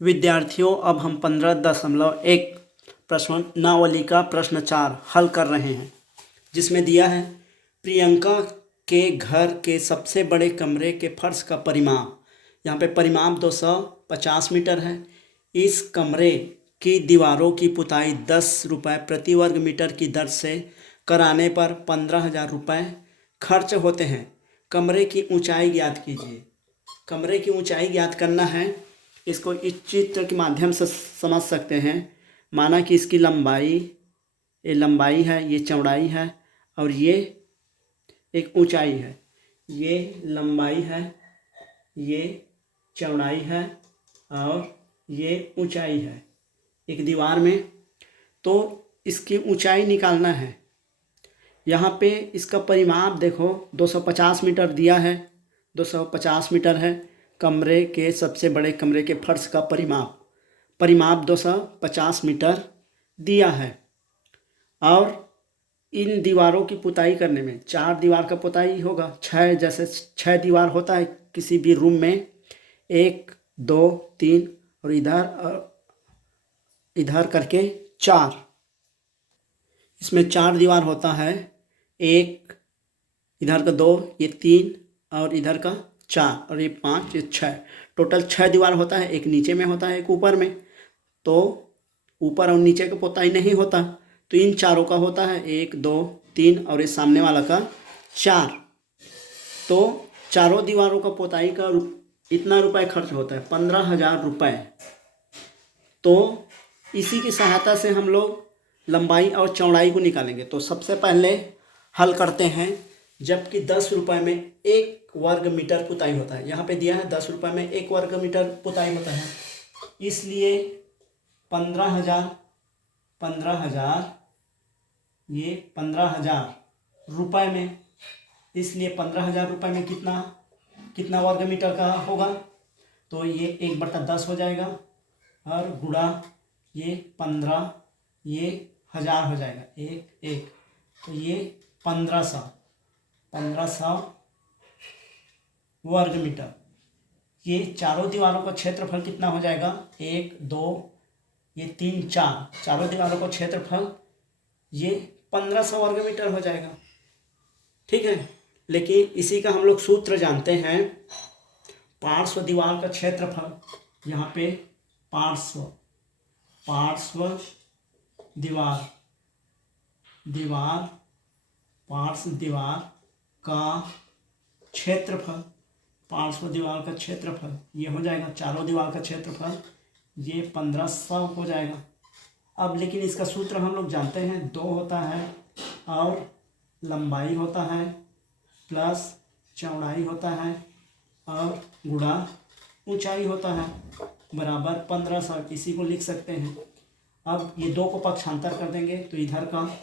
विद्यार्थियों, अब हम 15.1 प्रश्नावली का प्रश्न 4 हल कर रहे हैं, जिसमें दिया है प्रियंका के घर के सबसे बड़े कमरे के फर्श का परिमाप। यहाँ पे परिमाप 250 मीटर है। इस कमरे की दीवारों की पुताई 10 रुपये प्रति वर्ग मीटर की दर से कराने पर 15,000 रुपये खर्च होते हैं। कमरे की ऊंचाई ज्ञात कीजिए। कमरे की ऊंचाई ज्ञात करना है। इसको इस चित्र के माध्यम से समझ सकते हैं। माना कि इसकी लंबाई, ये लंबाई है, ये चौड़ाई है और ये एक ऊंचाई है। ये लंबाई है, ये चौड़ाई है और ये ऊंचाई है एक दीवार में। तो इसकी ऊंचाई निकालना है। यहाँ पे इसका परिमाप देखो 250 मीटर दिया है। 250 मीटर है कमरे के सबसे बड़े कमरे के फर्श का परिमाप 250 मीटर दिया है। और इन दीवारों की पुताई करने में 4 दीवार का पुताई होगा। 6 जैसे 6 दीवार होता है किसी भी रूम में, 1 2 3 और इधर करके 4। इसमें 4 दीवार होता है। 1 इधर का 2, ये 3 और इधर का 4 और ये 5, ये 6। टोटल 6 दीवार होता है। एक नीचे में होता है, एक ऊपर में। तो ऊपर और नीचे का पुताई नहीं होता, तो इन चारों का होता है 1 2 3 और इस सामने वाला का 4। तो चारों दीवारों का पुताई का इतना रुपए खर्च होता है, 15,000 रुपये। तो इसी की सहायता से हम लोग लंबाई और चौड़ाई को निकालेंगे। तो सबसे पहले हल करते हैं। जबकि 10 रुपये में 1 वर्ग मीटर पुताई होता है, यहाँ पे दिया है 10 रुपये में 1 वर्ग मीटर पुताई होता है, इसलिए 15,000 ये 15,000 रुपये में, इसलिए 15,000 रुपये में कितना वर्ग मीटर का होगा। तो ये 1/10 हो जाएगा और गुणा ये 15, ये 1000 हो जाएगा, 1 तो ये 1500 वर्ग मीटर। ये चारों दीवारों का क्षेत्रफल कितना हो जाएगा, 1 2 ये 3 4, चारों दीवारों का क्षेत्रफल ये 1500 वर्ग मीटर हो जाएगा। ठीक है, लेकिन इसी का हम लोग सूत्र जानते हैं। पार्श्व दीवार का क्षेत्रफल, यहाँ पे पार्श्व पार्श्व दीवार का क्षेत्रफल, पार्श्व दीवार का क्षेत्रफल ये हो जाएगा, चारों दीवार का क्षेत्रफल ये 1500 हो जाएगा। अब लेकिन इसका सूत्र हम लोग जानते हैं, 2 होता है और लंबाई होता है प्लस चौड़ाई होता है और गुणा ऊंचाई होता है बराबर 1500। इसी को लिख सकते हैं। अब ये 2 को पक्षांतर कर देंगे तो इधर का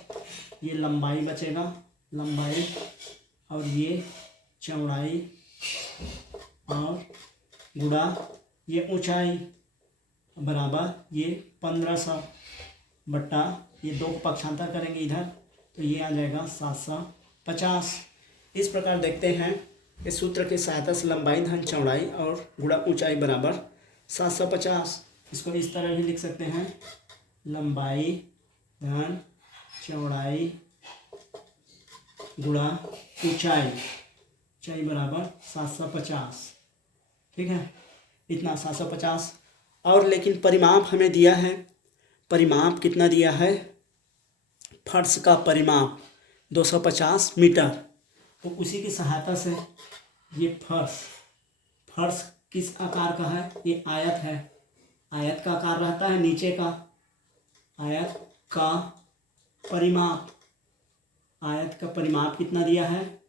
ये लंबाई बचेगा, लंबाई और ये चौड़ाई और गुणा ये ऊंचाई बराबर ये 1500 बट्टा ये 2 को पक्षांतर करेंगे इधर तो ये आ जाएगा 750। इस प्रकार देखते हैं इस सूत्र की सहायता से लंबाई धन चौड़ाई और गुणा ऊंचाई बराबर 750। इसको इस तरह भी लिख सकते हैं, लंबाई धन चौड़ाई गुणा ऊंचाई बराबर 750। ठीक है, इतना 750। और लेकिन परिमाप हमें दिया है। परिमाप कितना दिया है, फर्श का परिमाप 250 मीटर। तो उसी की सहायता से ये फर्श किस आकार का है, ये आयत है। आयत का आकार रहता है नीचे का। आयत का परिमाप कितना दिया है,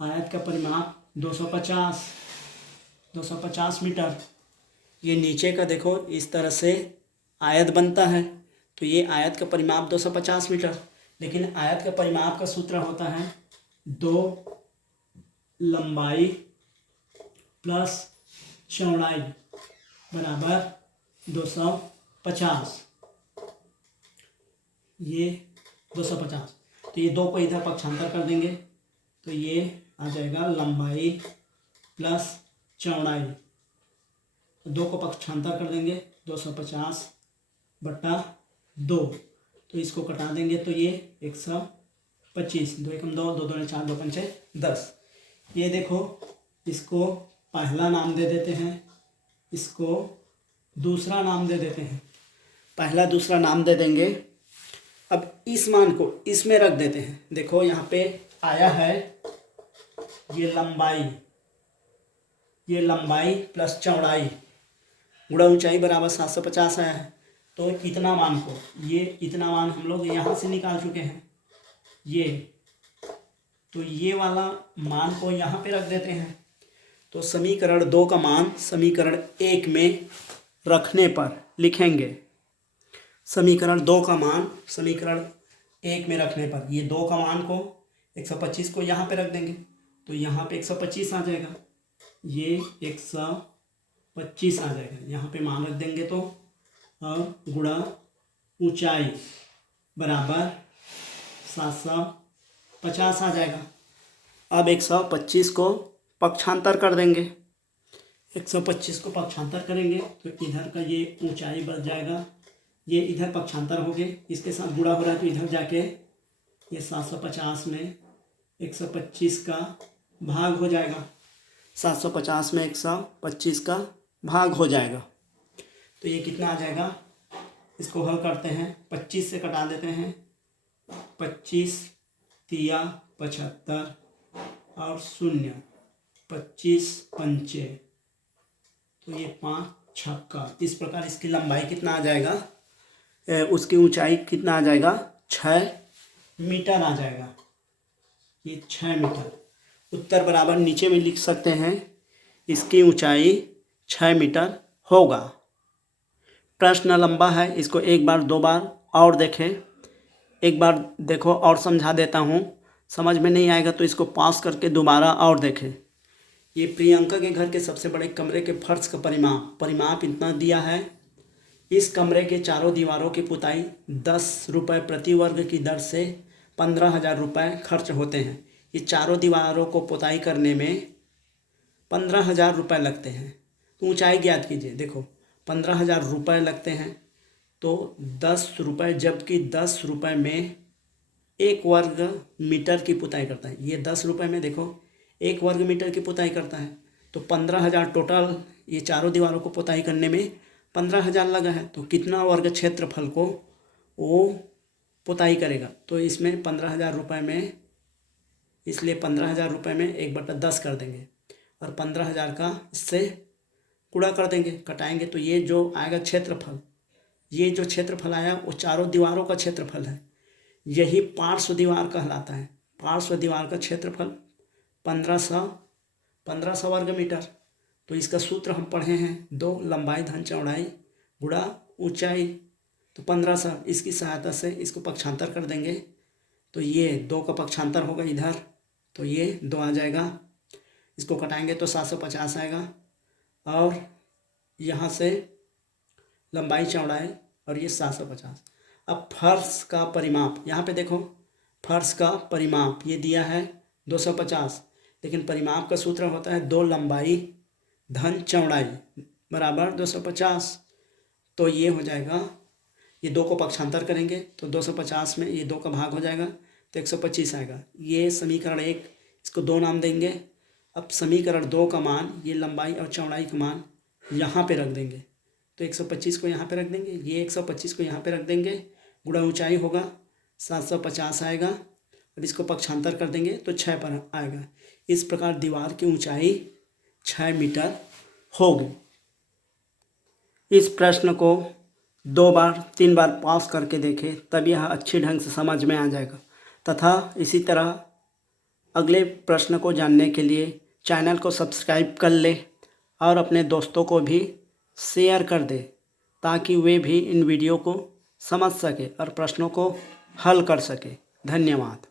आयत का परिमाप 250 मीटर। ये नीचे का देखो इस तरह से आयत बनता है, तो ये आयत का परिमाप 250 मीटर। लेकिन आयत का परिमाप का सूत्र होता है 2 लंबाई प्लस चौड़ाई बराबर 250। ये 250, तो ये 2 को इधर पक्षांतर कर देंगे तो ये आ जाएगा लंबाई प्लस चौड़ाई तो 2 को पक्षांतर कर देंगे 250/2, तो इसको कटा देंगे तो ये 125, 2 एकम 2, 2 दूनी 4, 2 पंचे 10। ये देखो, इसको पहला नाम दे देते हैं, इसको दूसरा नाम दे देते हैं, पहला दूसरा नाम दे देंगे। अब इस मान को इसमें रख देते हैं। देखो यहाँ पे आया है ये लंबाई प्लस चौड़ाई गुणा ऊंचाई बराबर 750 आया है। तो इतना मान को, ये इतना मान हम लोग यहाँ से निकाल चुके हैं, तो ये वाला मान को यहाँ पे रख देते हैं। तो समीकरण 2 का मान समीकरण 1 में रखने पर लिखेंगे। समीकरण 2 का मान समीकरण 1 में रखने पर ये 2 का मान को 125 को यहाँ पे रख देंगे, तो यहाँ पे 125 आ जाएगा, ये 125 आ जाएगा। यहाँ पे मान रख देंगे तो गुणा ऊंचाई बराबर 750 आ जाएगा। अब 125 को पक्षांतर कर देंगे, 125 को पक्षांतर करेंगे तो इधर का ये ऊंचाई बढ़ जाएगा, ये इधर पक्षांतर हो गए, इसके साथ गुणा हो रहा है तो इधर जाके ये 750 में 125 का भाग हो जाएगा, 750 में 125 का भाग हो जाएगा। तो ये कितना आ जाएगा, इसको हल करते हैं, 25 से कटा देते हैं, 25 तिया 75 और 0, 25 पंचे, तो ये 5 छक्का। इस प्रकार इसकी लंबाई कितना आ जाएगा, उसकी ऊंचाई कितना आ जाएगा, 6 मीटर आ जाएगा, ये 6 मीटर। उत्तर बराबर नीचे में लिख सकते हैं, इसकी ऊंचाई 6 मीटर होगा। प्रश्न लंबा है, इसको एक बार 2 बार और देखें, एक बार देखो और समझा देता हूँ, समझ में नहीं आएगा तो इसको पॉज करके दोबारा और देखें। ये प्रियंका के घर के सबसे बड़े कमरे के फर्श का परिमाप इतना दिया है। इस कमरे के चारों दीवारों की पुताई 10 रुपये प्रति वर्ग की दर से 15,000 रुपये खर्च होते हैं। ये चारों दीवारों को पुताई करने में 15,000 रुपये लगते हैं। तो ऊंचाई ज्ञात कीजिए। देखो 15,000 रुपये लगते हैं तो 10 रुपये, जबकि 10 रुपये में 1 वर्ग मीटर की पुताई करता है। ये 10 रुपये में देखो 1 वर्ग मीटर की पुताई करता है, तो 15,000 टोटल ये चारों दीवारों को पुताई करने में 15,000 लगा है। तो कितना वर्ग क्षेत्रफल को वो पुताई करेगा, तो इसमें 15,000 रुपये में, इसलिए 15,000 रुपये में 1/10 कर देंगे और 15,000 का इससे गुणा कर देंगे, कटाएंगे तो ये जो आएगा क्षेत्रफल, ये जो क्षेत्रफल आया वो चारों दीवारों का क्षेत्रफल है। यही पार्श्व दीवार कहलाता है। पार्श्व दीवार का क्षेत्रफल 1500 वर्ग मीटर। तो इसका सूत्र हम पढ़े हैं, 2 लंबाई धन चौड़ाई गुणा ऊंचाई, तो 1500, इसकी सहायता से इसको पक्षांतर कर देंगे तो ये 2 का पक्षांतर होगा इधर, तो ये 2 आ जाएगा। इसको कटाएंगे तो 750 आएगा और यहाँ से लंबाई चौड़ाई और ये 750। अब फर्श का परिमाप, यहाँ पे देखो फर्श का परिमाप ये दिया है 250, लेकिन परिमाप का सूत्र होता है 2 लंबाई धन चौड़ाई बराबर 250। तो ये हो जाएगा, ये 2 को पक्षांतर करेंगे तो 250 में ये 2 का भाग हो जाएगा तो 125 आएगा। ये समीकरण 1, इसको 2 नाम देंगे। अब समीकरण 2 का मान, ये लंबाई और चौड़ाई का मान यहाँ पे रख देंगे, तो 125 को यहाँ पे रख देंगे, ये 125 को यहाँ पे रख देंगे, गुणा ऊंचाई होगा 750 आएगा। अब इसको पक्षांतर कर देंगे तो 6 पर आएगा। इस प्रकार दीवार की ऊंचाई 6 मीटर होगी। इस प्रश्न को 2 बार 3 बार पॉज करके देखें, तब यह अच्छी ढंग से समझ में आ जाएगा। तथा इसी तरह अगले प्रश्न को जानने के लिए चैनल को सब्सक्राइब कर ले और अपने दोस्तों को भी शेयर कर दे, ताकि वे भी इन वीडियो को समझ सके और प्रश्नों को हल कर सके। धन्यवाद।